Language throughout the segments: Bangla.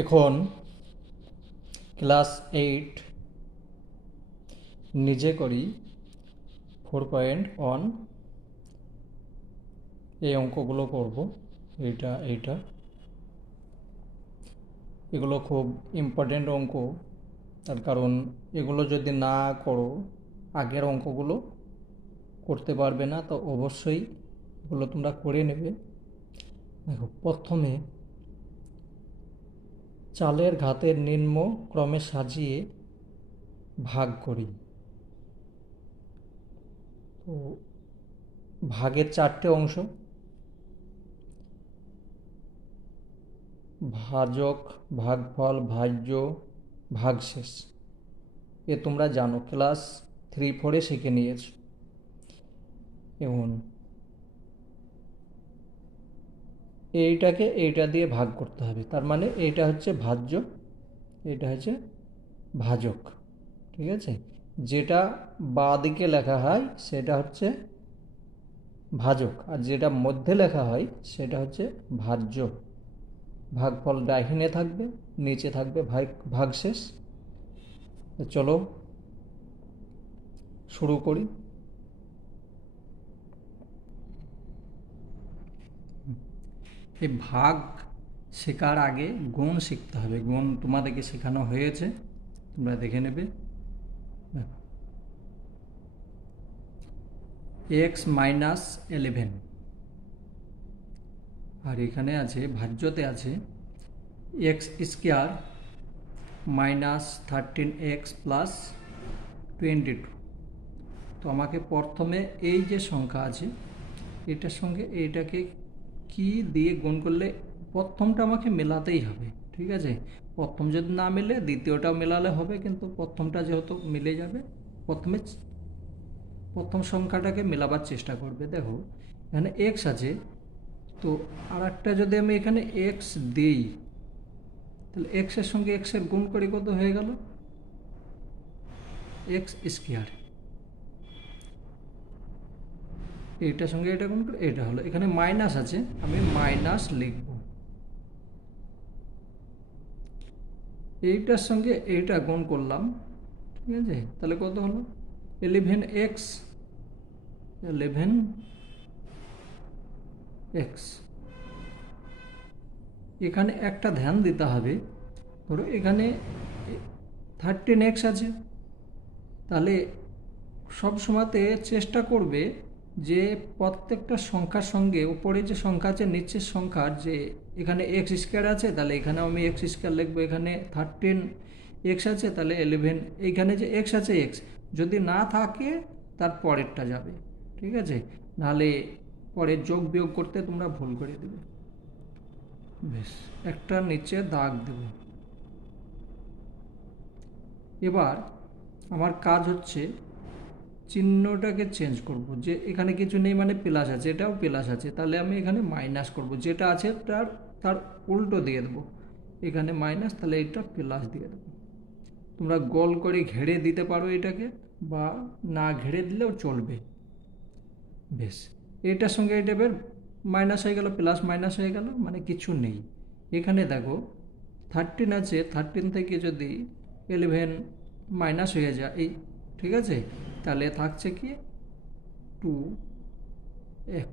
এখন ক্লাস 8 নিজে করি 4.1 এই অঙ্কগুলো করব। এইটা এগুলো খুব ইম্পর্টেন্ট অঙ্ক, তার কারণ এগুলো যদি না করো আগের অঙ্কগুলো করতে পারবে না। তো অবশ্যই এগুলো তোমরা করে নেবে। দেখো, প্রথমে চালের ঘাতের নিম্ন ক্রমে সাজিয়ে ভাগ করি। তো ভাগের 4টে অংশ: ভাজক, ভাগফল, ভাজ্য, ভাগশেষ। এ তোমরা জানো, ক্লাস 3-4 শিখে নিয়েছো। এবং এইটাকে এইটা দিয়ে ভাগ করতে হবে, তার মানে এইটা হচ্ছে ভাজ্য, এটা হচ্ছে ভাজক। ঠিক আছে, যেটা বাঁ দিকে লেখা হয় সেটা হচ্ছে ভাজক, আর যেটা মধ্যে লেখা হয় সেটা হচ্ছে ভাজ্য। ভাগফল ডাহিনে থাকবে, নিচে থাকবে ভাগশেষ। চলো শুরু করি। এই ভাগ শেখার আগে গুণ শিখতে হবে। গুণ তোমাদেরকে শেখানো হয়েছে, তোমরা দেখে নেবে। x-11, আর এখানে আছে ভাজ্যতে আছে x² -13x + 22। তো আমাকে প্রথমে এই যে সংখ্যা আছে এটার সঙ্গে এইটাকে কি দিয়ে গুণ করলে প্রথমটা আমাকে মেলাতেই হবে। ঠিক আছে, প্রথম যদি না মেলে দ্বিতীয়টাও মেলালে হবে, কিন্তু প্রথমটা যেহেতু মিলে যাবে, প্রথম সংখ্যাটাকে মেলাবার চেষ্টা করবে। দেখো, এখানে এক্স আছে, তো আর একটা যদি আমি এখানে এক্স দিই, তাহলে এক্সের সঙ্গে এক্সের গুণ করে কত হয়ে গেল? x²। এইটার সঙ্গে এটা গুণ করে এটা হলো, এখানে মাইনাস আছে, আমি মাইনাস লিখব। এইটার সঙ্গে এইটা গুণ করলাম, ঠিক আছে, তাহলে কত হলো? 11x। এখানে একটা ধ্যান দিতে হবে। ধরো এখানে 13x আছে, তাহলে সব সময়তে চেষ্টা করবে যে প্রত্যেকটা সংখ্যার সঙ্গে উপরে যে সংখ্যা আছে নিচের সংখ্যার, যে এখানে x² আছে তাহলে এখানে আমি x² লিখবো, এখানে 13x আছে তাহলে 11, এইখানে যে x আছে x, যদি না থাকে তার পরেরটা যাবে। ঠিক আছে, নাহলে পরে যোগ বিয়োগ করতে তোমরা ভুল করে দেবে। বেশ, একটা নিচে দাগ দেব। এবার আমার কাজ হচ্ছে চিহ্নটাকে চেঞ্জ করব, যে এখানে কিছু নেই মানে প্লাস আছে, এটাও প্লাস আছে, তাহলে আমি এখানে মাইনাস করব, যেটা আছে তার উল্টো দিয়ে দেবো। এখানে মাইনাস, তাহলে এটা প্লাস দিয়ে দেবো। তোমরা গোল করে ঘেরে দিতে পারো এটাকে, বা না ঘেরে দিলেও চলবে। বেশ, এটার সঙ্গে এটা বের মাইনাস হয়ে গেল, প্লাস মাইনাস হয়ে গেল, মানে কিছু নেই। এখানে দেখো 13 আছে, 13 থেকে যদি 11 মাইনাস হয়ে যায়, এই ঠিক আছে, তাহলে থাকছে কি 2x।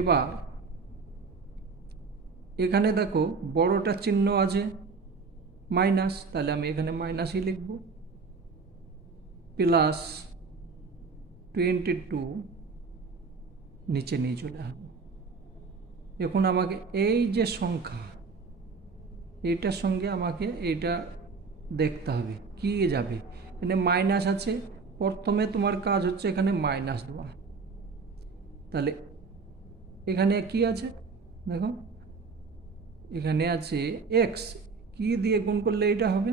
এবার এখানে দেখো বড়টা চিহ্ন আছে মাইনাস, তাহলে আমি এখানে মাইনাসই লিখব, প্লাস 22 নিচে নিয়ে চলে আসবো। এখন আমাকে এই যে সংখ্যা, এইটার সঙ্গে আমাকে এইটা দেখতে হবে কি যাবে। এখানে মাইনাস আছে, প্রথমে তোমার কাজ হচ্ছে এখানে মাইনাস দেওয়া। তাহলে এখানে কি আছে দেখো, এখানে আছে এক্স, কি দিয়ে গুণ করলে এটা হবে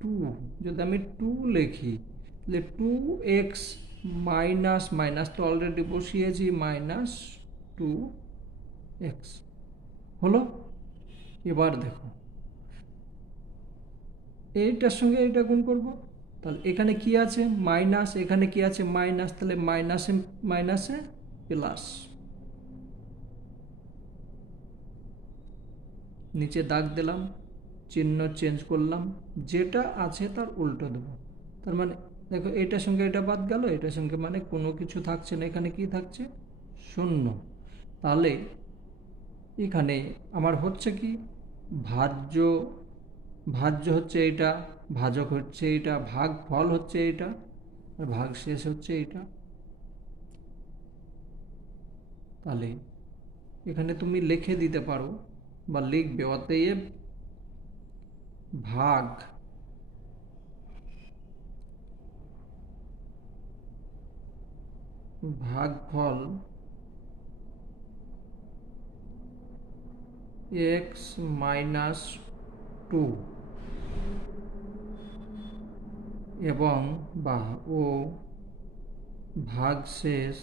2। যদি আমি 2 লিখি তাহলে 2x মাইনাস মাইনাস তো অলরেডি বসিয়েছি, -2x হলো। এবার দেখো এইটার সঙ্গে এইটা গুণ করব, তাহলে এখানে কি আছে মাইনাস, এখানে কি আছে মাইনাস, তাহলে মাইনাসে মাইনাসে প্লাস। নিচে দাগ দিলাম, চিহ্ন চেঞ্জ করলাম, যেটা আছে তার উল্টো দেবো। তার মানে দেখো এটার সঙ্গে এটা বাদ গেল, এটার সঙ্গে মানে কোনো কিছু থাকছে না, এখানে কি থাকছে? শূন্য। তাহলে এখানে আমার হচ্ছে কি, ভাজ্য ভাজ্য হচ্ছে এইটা, ভাজক হচ্ছে এইটা, ভাগ ফল হচ্ছে এইটা, আর ভাগ শেষ হচ্ছে এইটা। তাহলে এখানে তুমি লিখে দিতে পারো বা লিখবে, অতএব ভাগ ভাগফল এক্স মাইনাস টু এবং বা ও ভাগশেষ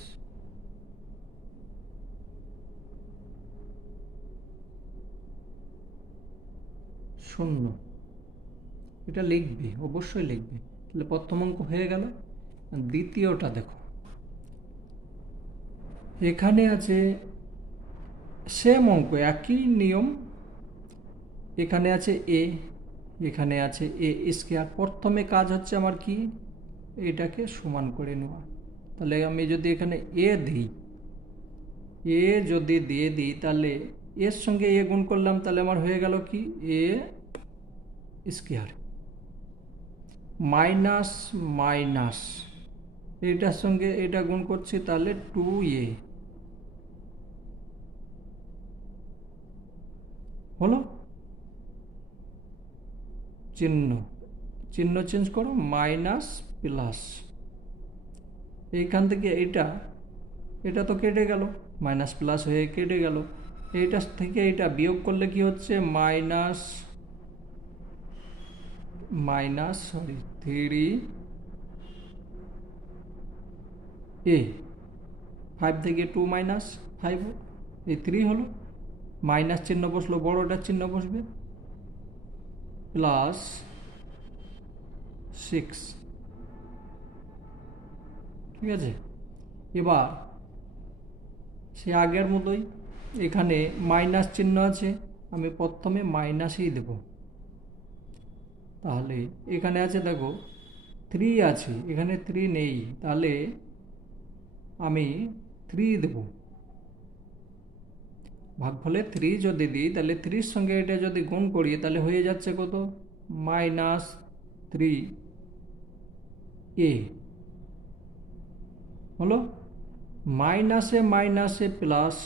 শূন্য। এটা লিখবে, অবশ্যই লিখবে। তাহলে প্রথম অঙ্ক হয়ে গেল। দ্বিতীয়টা দেখো, এখানে আছে সেম অঙ্ক, একই নিয়ম। এখানে আছে এ, এখানে আছে এ স্কয়ার। প্রথমে কাজ হচ্ছে আমার কি, এটাকে সমান করে নেওয়া। তাহলে আমি যদি এখানে এ দিই, এ যদি দিয়ে দিই, তাহলে এর সঙ্গে এ গুণ করলাম, তাহলে আমার হয়ে গেল কি, এ স্কয়ার মাইনাস মাইনাস এটার সঙ্গে এটা গুণ করছি, তাহলে 2a হলো। চিহ্ন চিহ্ন চেঞ্জ করো, মাইনাস প্লাস। এইখান থেকে এটা এটা তো কেটে গেল, মাইনাস প্লাস হয়ে কেটে গেল। এইটা থেকে এটা বিয়োগ করলে কি হচ্ছে, মাইনাস মাইনাস সরি 3a। 5 থেকে 2 মাইনাস 5, এই 3 হলো। মাইনাস চিহ্ন বসলো, বড়টার চিহ্ন বসবে, প্লাস 6। ঠিক আছে, এবার সে আগের মতোই এখানে মাইনাস চিহ্ন আছে, আমি প্রথমে মাইনাসই দেব। তাহলে এখানে আছে দেখো 3 আছে, এখানে 3 নেই, তাহলে আমি 3 দেব। ভাগফলে 3 যদি দিই, তাহলে 3 এর সঙ্গে এটা যদি গুণ করি, তাহলে হয়ে যাচ্ছে কত, মাইনাস 3a হলো। মাইনাসে মাইনাসে প্লাস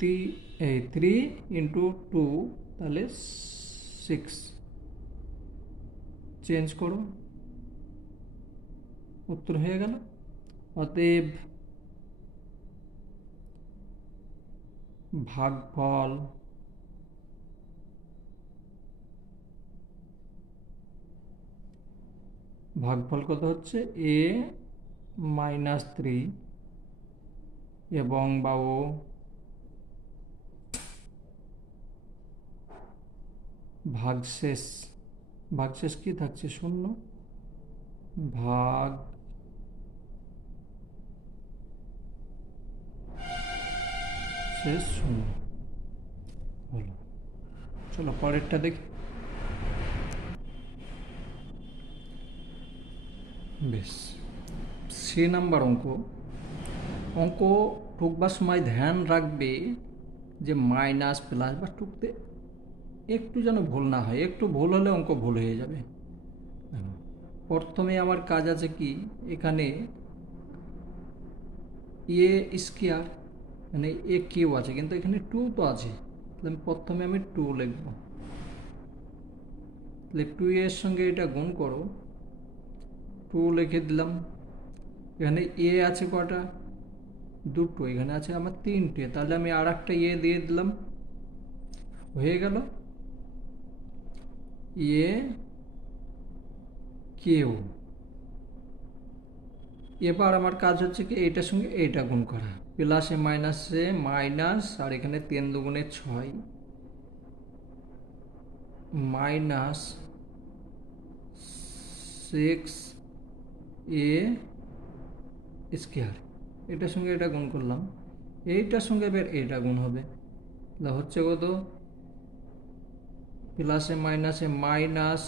3 ইন্টু 2, তাহলে 6। চেঞ্জ করো, উত্তর হয়ে গেল। অতএব ভাগফল ভাগফল কত হচ্ছে, a মাইনাস 3 এবং বা ও ভাগশেষ, ভাগশেষ কি থাকছে, শূন্য। ভাগ শেষ শূন্য হলো। চলো পরেরটা দেখি। বেশ, 3 নাম্বার অঙ্ক। অঙ্ক টুকবার সময় ধ্যান রাখবে যে মাইনাস প্লাস বা টুকতে একটু যেন ভুল না হয়, একটু ভুল হলে অঙ্ক ভুল হয়ে যাবে। প্রথমে আমার কাজ আছে কি, এখানে এ স্কয়ার মানে এ কিউ আছে, কিন্তু এখানে 2 তো আছে, তাহলে প্রথমে আমি 2 লিখব। তাহলে 2 এর সঙ্গে এটা গুণ করো, 2 লিখে দিলাম। এখানে এ আছে কটা, দুটো, এখানে আছে আমার 3টে, তাহলে আমি আর একটা এ দিয়ে দিলাম, হয়ে গেল এ কিউ। এবার আমার কাজ হচ্ছে কি, এইটার সঙ্গে এইটা গুণ করা, প্লাসে মাইনাসে মাইনাস, আর এখানে 3 দুগুণে 6 মাইনাস 6a স্কয়ার। এটার সঙ্গে এটা গুণ করলাম, এইটার সঙ্গে এবার এইটা গুণ হবে, তাহলে হচ্ছে কত, প্লাসে মাইনাসে মাইনাস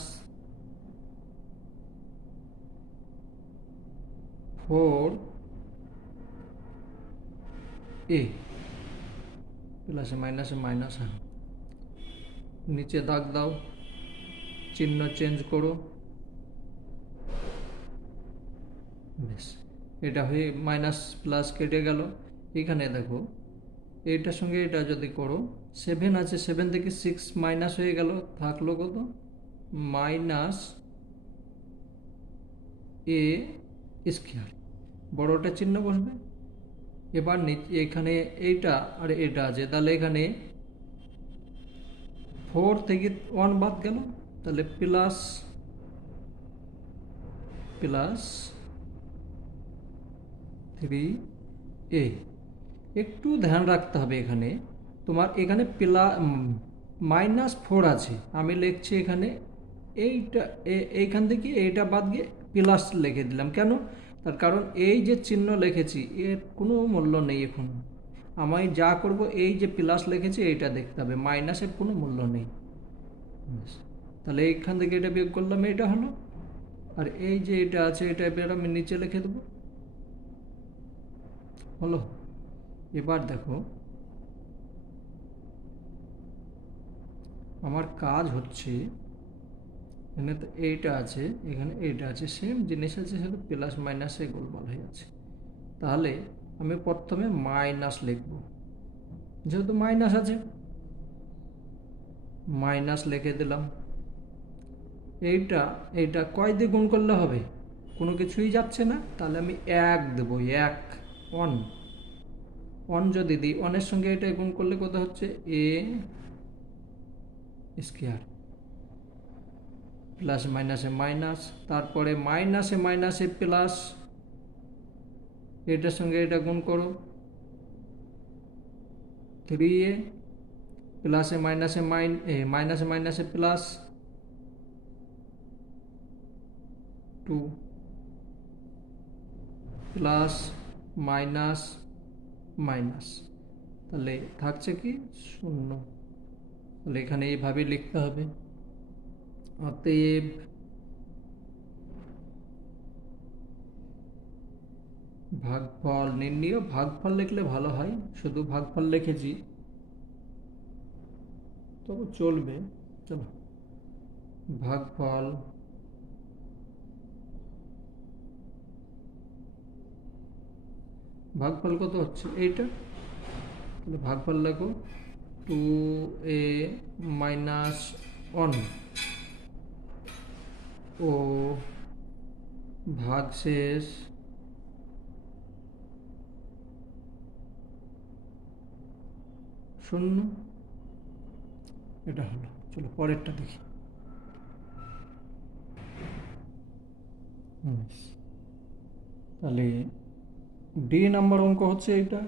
4a, প্লাসে মাইনাসে মাইনাস, নিচে দাগ দাও, চিহ্ন চেঞ্জ করো, বেশ, এটা হয়ে মাইনাস প্লাস কেটে গেল। এখানে দেখো এইটার সঙ্গে এটা যদি করো, 7 আছে, 7 থেকে 6 মাইনাস হয়ে গেল, থাকলো কত, মাইনাস এ স্কোয়ার, বড়টা চিহ্ন বসবে। এবার এখানে এইটা আর এটা আছে, তাহলে এখানে 4 থেকে 1 বাদ গেল, তাহলে প্লাস প্লাস 3a। একটু ধ্যান রাখতে হবে, এখানে তোমার এখানে -4 আছে, আমি লিখছি এখানে এইটা, এইখান থেকে এইটা বাদ গিয়ে প্লাস লিখে দিলাম। কেন? তার কারণ এই যে চিহ্ন লিখেছি এর কোনো মূল্য নেই এখন, আমি যা করব এই যে প্লাস লিখেছি এইটা দেখতে হবে, মাইনাসের কোনো মূল্য নেই। তাহলে এইখান থেকে এটা বিয়োগ করলাম, এটা হলো, আর এই যে এটা আছে এটা এবার আমি নিচে লিখে দেবো, হলো। এবার দেখো আমার কাজ হচ্ছে, এখানে তো এইটা আছে, এখানে এইটা আছে, সেম জিনিস আছে, শুধু প্লাস মাইনাসে গোলমাল হয়ে আছে। তাহলে আমি প্রথমে মাইনাস লিখব, যেহেতু মাইনাস আছে মাইনাস লিখে দিলাম। এইটা কয় দিয়ে গুণ করলে হবে, কোনো কিছুই যাচ্ছে না, তাহলে আমি 1 দেবো, 1 1 যদি দিই, 1-এর সঙ্গে এটা গুণ করলে কত হচ্ছে, এ স্কোয়ার, প্লাস মাইনাসে মাইনাস, তারপরে মাইনাসে মাইনাসে প্লাস, এটার সঙ্গে এটা গুণ করো, 3a, প্লাসে মাইনাসে মাইনাসে মাইনাসে প্লাস 2, প্লাস মাইনাস মাইনাস, তাহলে থাকছে কি 0। তাহলে এখানে এইভাবে লিখতে হবে, অতএব ভাগফল নির্ণয়। ভাগফল লিখলে ভালো হয়, শুধু ভাগফল লিখেছি তবু চলবে। চলো, ভাগফল কত হচ্ছে এইটা, তাহলে ভাগফল লেখো 2a মাইনাস 1 ও ভাগশেষ 0। এটা হলো। চলো পরেরটা দেখি। তাহলে ডি নাম্বার অঙ্ক হচ্ছে এটা,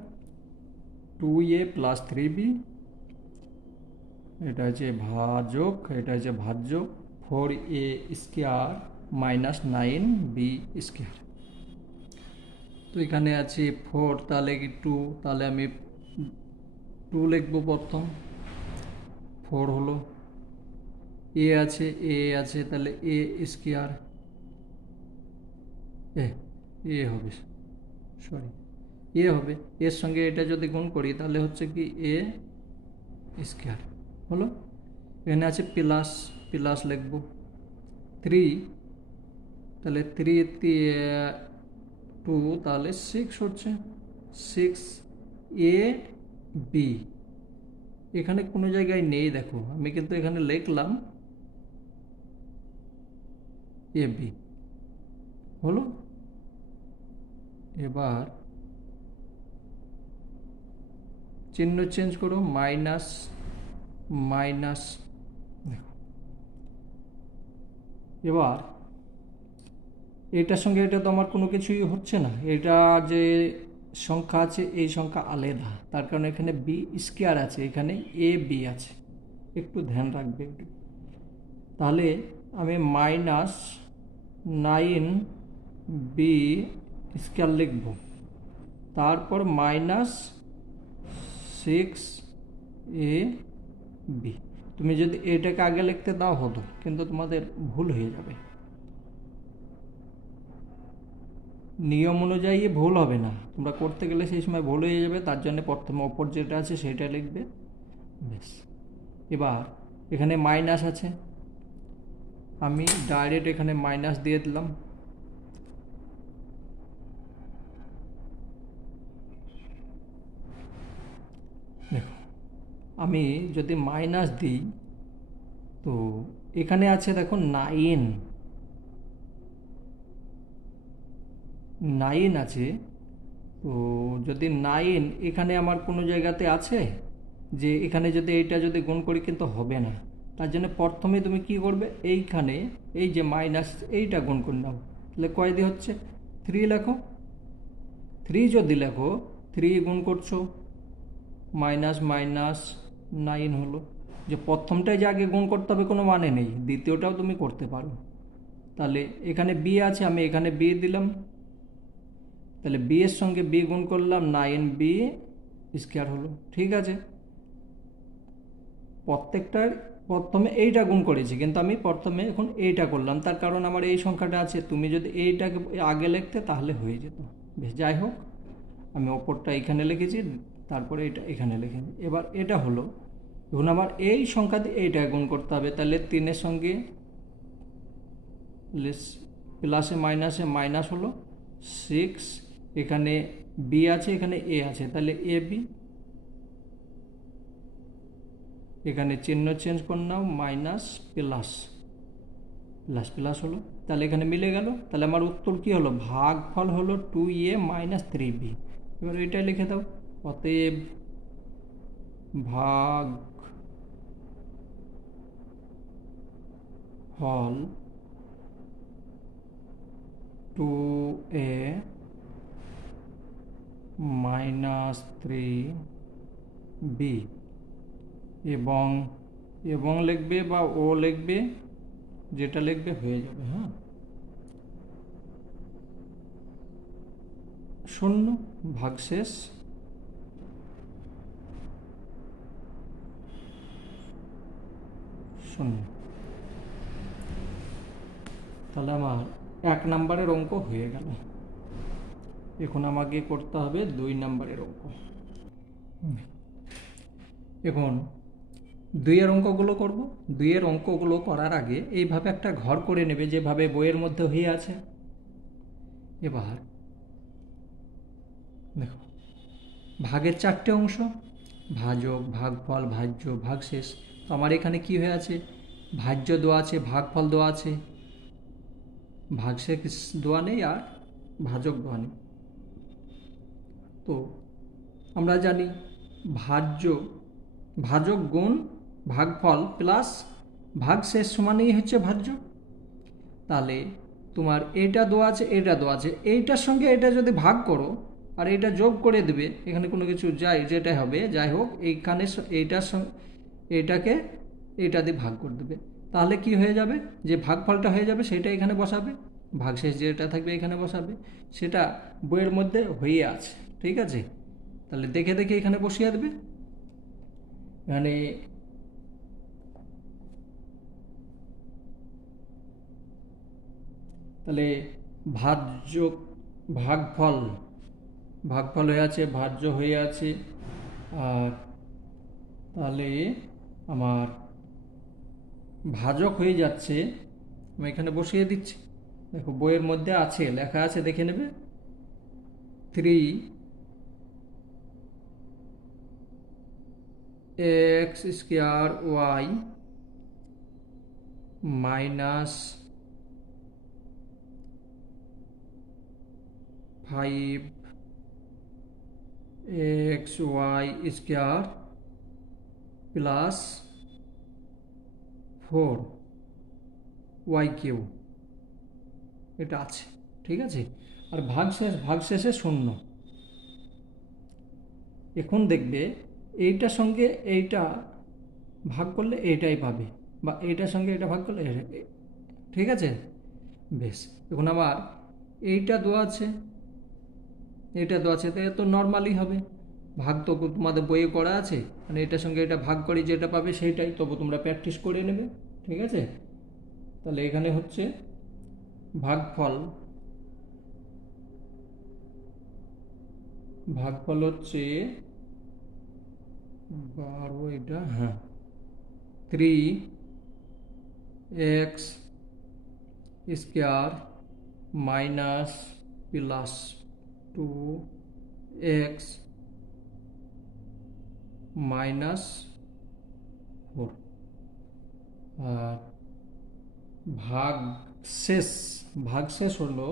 2a প্লাস 3b, এটা হচ্ছে ভাজক, এটা হচ্ছে ভাজ্য, 4a square minus 9b square. তো এখানে আছে 4, তাহলে কি 2, তাহলে আমি 2 লিখবো প্রথম, 4 হলো, এ আছে তাহলে এ স্কোয়ার, এ হবে, সরি এ হবে, এর সঙ্গে এটা যদি গুণ করি তাহলে হচ্ছে কি এ স্কোয়ার হলো। এখানে আছে প্লাস, প্লাস লিখবো 3, তাহলে 3 2, তাহলে 6 হচ্ছে, 6 এ বি, এখানে কোনো জায়গায় নেই দেখো, আমি কিন্তু এখানে লিখলাম এ বি হলো। এবার চিহ্ন চেঞ্জ করো, মাইনাস মাইনাস, দেখো এবার এটার সঙ্গে এটা তো আমার কোনো কিছুই হচ্ছে না, এটা যে সংখ্যা আছে এই সংখ্যা আলাদা, তার কারণে এখানে বি স্কোয়ার আছে, এখানে এ বি আছে, একটু ধ্যান রাখবে একটু। তাহলে আমি মাইনাস 9b স্কোয়ার লিখব, তারপর মাইনাস 6 এ বি। তুমি যদি এটাকে আগে লিখতে দাও হতো, কিন্তু তোমাদের ভুল হয়ে যাবে। নিয়ম অনুযায়ী ভুল হবে না, তোমরা করতে গেলে সেই সময় ভুল হয়ে যাবে, তার জন্য প্রথমে ওপর যেটা আছে সেটা লিখবে। বেশ, এবার এখানে মাইনাস আছে, আমি ডাইরেক্ট এখানে মাইনাস দিয়ে দিলাম। দেখো, আমি যদি মাইনাস দিই তো এখানে আছে দেখো 9, 9 আছে। তো যদি 9 এখানে আমার কোনো জায়গাতে আছে যে এখানে যদি এইটা যদি গুণ করি, কিন্তু হবে না। তার জন্য প্রথমে তুমি কি করবে, এইখানে এই যে মাইনাস এইটা গুণ করে নাও। তাহলে কয় দিয়ে হচ্ছে 3 লেখো। 3 যদি লেখো, 3 গুণ করছো, মাইনাস মাইনাস 9 হলো। যে প্রথমটাই যে আগে গুণ করতে হবে কোনো মানে নেই, দ্বিতীয়টাও তুমি করতে পারো। তাহলে এখানে বি আছে, আমি এখানে বি দিলাম। তাহলে বি এর সঙ্গে বি গুণ করলাম, 9b স্কোয়ার হলো। ঠিক আছে, প্রত্যেকটার প্রথমে এইটা গুণ করেছি, কিন্তু আমি প্রথমে এখন এইটা করলাম, তার কারণ আমার এই সংখ্যাটা আছে। তুমি যদি এইটাকে আগে লিখতে তাহলে হয়ে যেত। বেশ, যাই হোক, আমি ওপরটা এখানে লিখেছি, তারপরে এটা এখানে লিখেছি। এবার এটা হলো, এখন আমার এই সংখ্যা দিয়ে এইটা গুণ করতে হবে। তাহলে 3-এর সঙ্গে প্লাসে মাইনাসে মাইনাস হলো 6, এখানে বি আছে, এখানে এ আছে, তাহলে এ বি। এখানে চিহ্ন চেঞ্জ করলাম, মাইনাস প্লাস, প্লাস প্লাস হলো। তাহলে এখানে মিলে গেল। তাহলে আমার উত্তর কি হলো, ভাগফল হলো 2a মাইনাস 3b। এবার এটাই লিখে দাও, অতএব ভাগ ফল 2a মাইনাস 3b, এবং এবং লিখবে বা ও লিখবে, যেটা লিখবে হয়ে যাবে। হ্যাঁ, 0 ভাগশেষ 0। তাহলে আমার 1 নম্বরের অঙ্ক হয়ে গেল। এখন আমাকে করতে হবে 2 নম্বরের অঙ্ক। এখন 2-এর অঙ্কগুলো করব। 2-এর অঙ্কগুলো করার আগে এইভাবে একটা ঘর করে নেবে, যেভাবে বইয়ের মধ্যে হয়ে আছে। এবার দেখো, ভাগের 4টে অংশ, ভাজক, ভাগফল, ভাজ্য, ভাগশেষ। তো আমার এখানে কি হয়ে আছে, ভাজ্য দেওয়া আছে, ভাগফল দেওয়া আছে, ভাগশেষ দেওয়া নেই, আর ভাজক দেওয়া নেই। তো আমরা জানি ভাজক গুণ ভাগফল প্লাস ভাগশেষ সমানই হচ্ছে ভাজ্য। তাহলে তোমার এইটা দেওয়া আছে, এইটা দেওয়া আছে, এইটার সঙ্গে এটা যদি ভাগ করো আর এইটা যোগ করে দেবে, এখানে কোনো কিছু যেটাই হবে, যাই হোক, এইখানে এইটার সঙ্গে এইটাকে এইটা দিয়ে ভাগ করে দেবে। তাহলে কি হয়ে যাবে, যে ভাগফলটা হয়ে যাবে সেটা এখানে বসাবে, ভাগশেষ যেটা থাকবে এখানে বসাবে। সেটা বইয়ের মধ্যে হয়ে আছে। ঠিক আছে, তাহলে দেখে দেখে এখানে বসিয়ে দেবে। এখানে তাহলে ভাজ্য, ভাগফল, ভাগফল হয়ে আছে, ভাজ্য হয়ে আছে। আর তাহলে আমার ভাজক হয়ে যাচ্ছে, আমি এখানে বসিয়ে দিচ্ছি। দেখো, বইয়ের মধ্যে আছে, লেখা আছে, দেখে নেবে। 3x square Y minus 5xy square plus 4y Q, এটা আছে। ঠিক আছে, আর ভাগশেষে 0। এখন দেখবে এইটার সঙ্গে এইটা ভাগ করলে এইটাই পাবে, বা এইটার সঙ্গে এটা ভাগ করলে ঠিক আছে। বেশ, এখন আবার এইটা দেওয়া আছে, এইটা দেওয়া আছে, তো নর্মালি হবে। ভাগ তো তোমাদের বইয়ে করা আছে, মানে এটার সঙ্গে এটা ভাগ করে যেটা পাবে সেইটাই, তবু তোমরা প্র্যাকটিস করে নেবে। ঠিক আছে, তাহলে এখানে হচ্ছে ভাগফল, ভাগফল হচ্ছে 12, এটা হ্যাঁ 3x square minus plus 2x minus 4, আর ভাগশেষ, ভাগশেষ হলো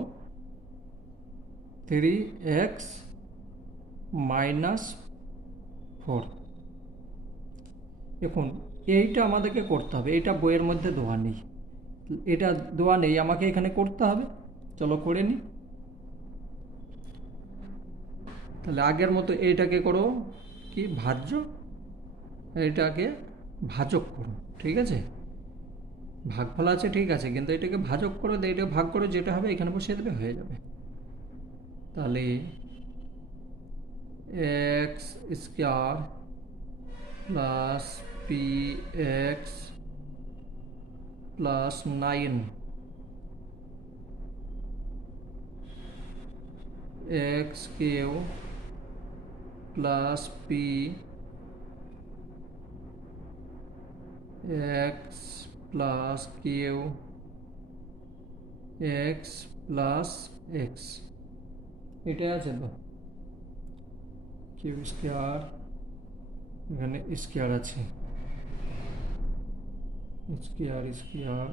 3x মাইনাস 4। এখন এইটা আমাদেরকে করতে হবে, এটা বইয়ের মধ্যে দেওয়া নেই, এটা দেওয়া নেই, আমাকে এখানে করতে হবে। চলো করে নিই। তাহলে আগের মতো এইটাকে করো কি ভাজ্য, এটাকে ভাজক করো। ঠিক আছে, ভাগফল আছে ঠিক আছে, কিন্তু এটাকে ভাজক করো, এটা ভাগ করো, যেটা হবে এখানে বসিয়ে দেবে, হয়ে যাবে। তাহলে X square plus P X plus 9 X Q plus P X plus Q X plus X, এটাই আছে তো, কিউ স্কোয়ার, এখানে স্কোয়ার আছে, স্কোয়ার স্কোয়ার,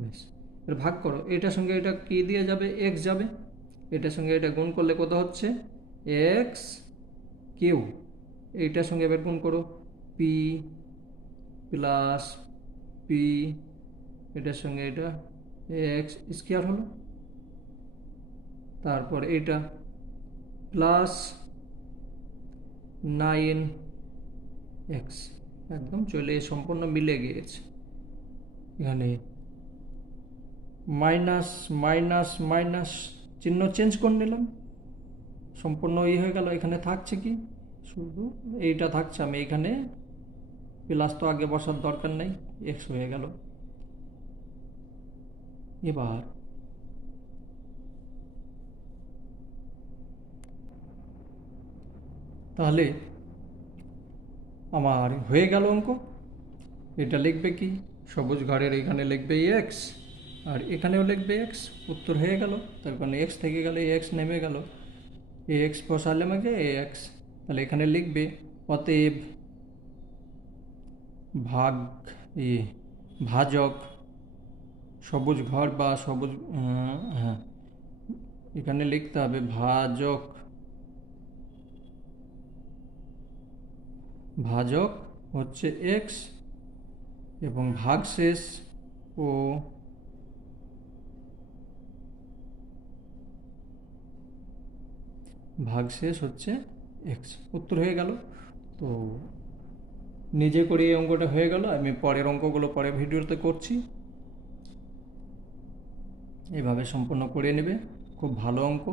বেশ। এর ভাগ করো, এটার সঙ্গে এটা কি দিয়ে যাবে, এক্স যাবে, এটার সঙ্গে এটা গুণ করলে কত হচ্ছে এক্স কিউ, এইটার সঙ্গে এবার গুণ করো পি প্লাস পি, এটার সঙ্গে এটা এক্স স্কোয়ার হলো, তারপর এটা প্লাস 9x, একদম চলে সম্পূর্ণ মিলে গিয়েছে। এখানে মাইনাস মাইনাস মাইনাস চিহ্ন চেঞ্জ করে নিলাম, সম্পূর্ণ ই হয়ে গেল। এখানে থাকছে কি, শুধু এইটা থাকছে, আমি এখানে প্লাস তো আগে বসার দরকার নেই, এক্স হয়ে গেল। এবার তাহলে আমার হয়ে গেল অঙ্ক। এটা লিখবে কি, সবুজ ঘরের এখানে লিখবে এক্স, আর এখানেও লিখবে এক্স, উত্তর হয়ে গেল। তার কারণে এক্স থেকে গেলে এক্স নেমে গেল, এক্স বসালে আমাকে এক্স, তাহলে এখানে লিখবে অতএব ভাগ ভাজক সবুজ ঘর বা সবুজ, হ্যাঁ এখানে লিখতে হবে ভাজক, ভাজক হচ্ছে এক্স এবং ভাগশেষ ও ভাগশেষ হচ্ছে এক্স, উত্তর হয়ে গেল। তো নিজে করে এই অঙ্কটা হয়ে গেল, আমি পরের অঙ্কগুলো পরের ভিডিওতে করছি, এভাবে সম্পূর্ণ করে নেবে, খুব ভালো অঙ্ক।